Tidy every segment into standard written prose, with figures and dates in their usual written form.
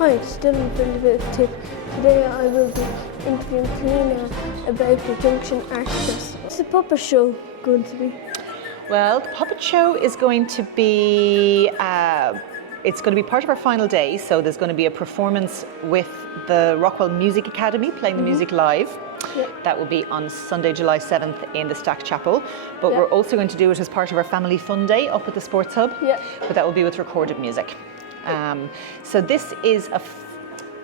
Hi, it's Dylan from the booth tip. Today I will be interviewing Cliona about the Junction Arts Festival. What's the puppet show going to be? Well, the puppet show is going to be, it's going to be part of our final day, so there's going to be a performance with the Rockwell Music Academy playing the music live. Yep. That will be on Sunday, July 7th in the Stack Chapel. But we're also going to do it as part of our Family Fun Day up at the Sports Hub. Yep. But that will be with recorded music. So this is a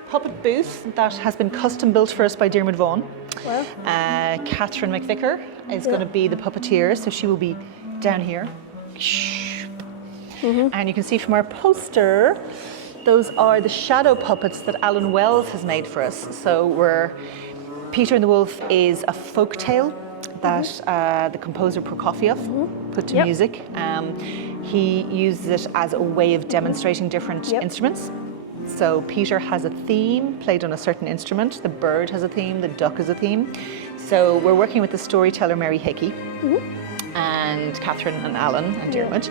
puppet booth that has been custom built for us by Diarmuid Vaughan. Wow. Catherine McVicker is going to be the puppeteer, so she will be down here. And you can see from our poster, those are the shadow puppets that Alan Wells has made for us. So Peter and the Wolf is a folk tale that the composer Prokofiev put to music. He uses it as a way of demonstrating different instruments. So Peter has a theme played on a certain instrument, the bird has a theme, the duck has a theme. So we're working with the storyteller Mary Hickey and Catherine and Alan and Diarmuid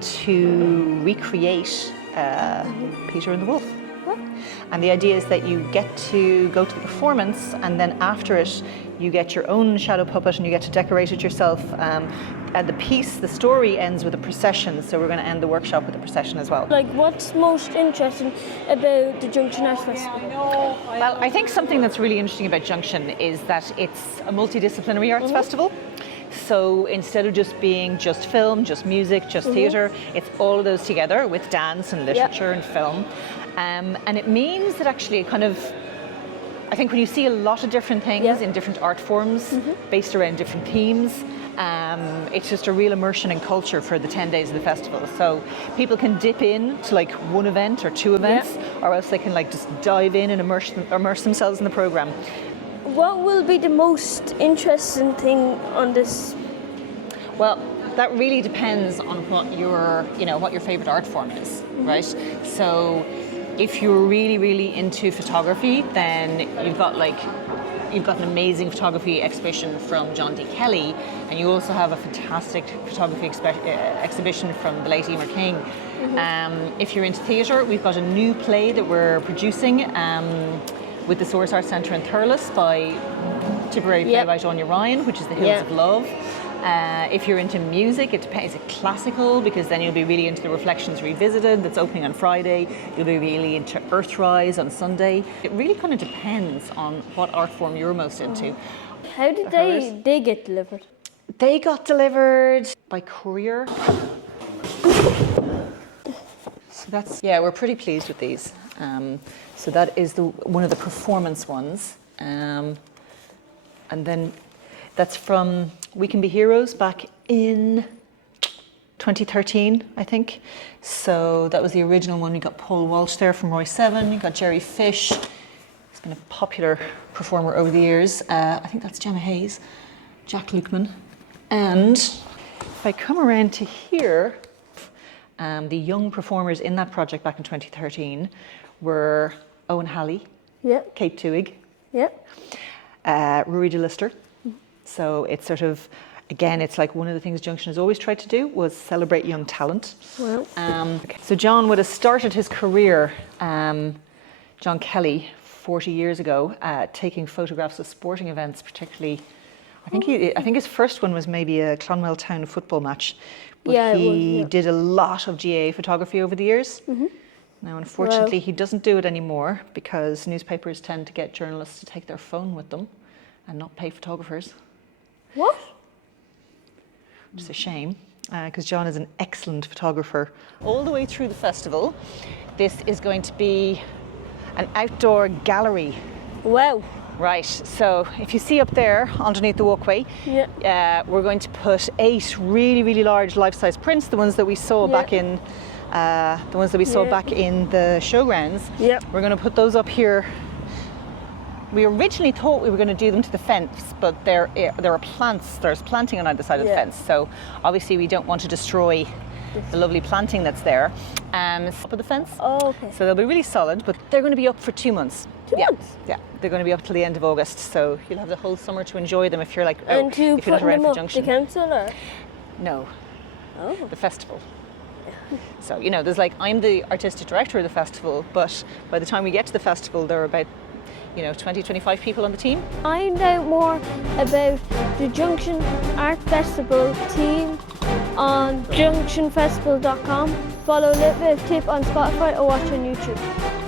to recreate Peter and the Wolf. And the idea is that you get to go to the performance, and then after it you get your own shadow puppet and you get to decorate it yourself. And the story ends with a procession, so we're going to end the workshop with a procession as well. Like, what's most interesting about the Junction Arts Festival? Well, I think something that's really interesting about Junction is that it's a multidisciplinary arts festival. So instead of just being just film, just music, just theatre, it's all of those together with dance and literature and film. And it means that actually I think when you see a lot of different things in different art forms based around different themes, it's just a real immersion in culture for the 10 days of the festival. So people can dip in to like one event or two events, or else they can like just dive in and immerse themselves in the programme. What will be the most interesting thing on this? Well, that really depends on what your favourite art form is, right? So if you're really, really into photography, then you've got an amazing photography exhibition from John Kelly, and you also have a fantastic photography exhibition from the late Emer King. If you're into theatre, we've got a new play that we're producing with the Source Arts Centre in Thurles by Tipperary playwright Anya Ryan, which is The Hills of Love. If you're into music, it depends. Is it classical? Because then you'll be really into the Reflections Revisited that's opening on Friday. You'll be really into Earthrise on Sunday. It really kind of depends on what art form you're most into. How did they get delivered? They got delivered by courier. So we're pretty pleased with these. So that is one of the performance ones. And then that's from We Can Be Heroes back in 2013, I think. So that was the original one. You got Paul Walsh there from Roy 7. You got Jerry Fish. He's been a popular performer over the years. I think that's Gemma Hayes, Jack Lukeman. And if I come around to here, the young performers in that project back in 2013 were Owen Halley, Kate Tuig, Rory de Lister. So it's sort of, again, it's like one of the things Junction has always tried to do was celebrate young talent. Wow. So John would have started his career, John Kelly, 40 years ago, taking photographs of sporting events, particularly. I think his first one was maybe a Clonmel Town football match. But he did a lot of GA photography over the years. Now, unfortunately, he doesn't do it anymore because newspapers tend to get journalists to take their phone with them and not pay photographers. What? Which is a shame, because John is an excellent photographer. All the way through the festival, this is going to be an outdoor gallery. Wow. Right, so if you see up there underneath the walkway, we're going to put 8 really, really large life-size prints, the ones that we saw back in back in the showgrounds. We're going to put those up here. We originally thought we were going to do them to the fence, but there are plants. There's planting on either side of the fence, so obviously we don't want to destroy the lovely planting that's there. Top of the fence. Oh, okay. So they'll be really solid, but they're going to be up for 2 months. 2 months? Yeah, they're going to be up till the end of August, so you'll have the whole summer to enjoy them if you're like, and if you're not around for Junction. The council or? No. The festival. So, you know, there's like, I'm the artistic director of the festival, but by the time we get to the festival, there are about, you know, 20, 25 people on the team. Find out more about the Junction Art Festival team on junctionfestival.com. Follow Little Bit of Tip on Spotify or watch on YouTube.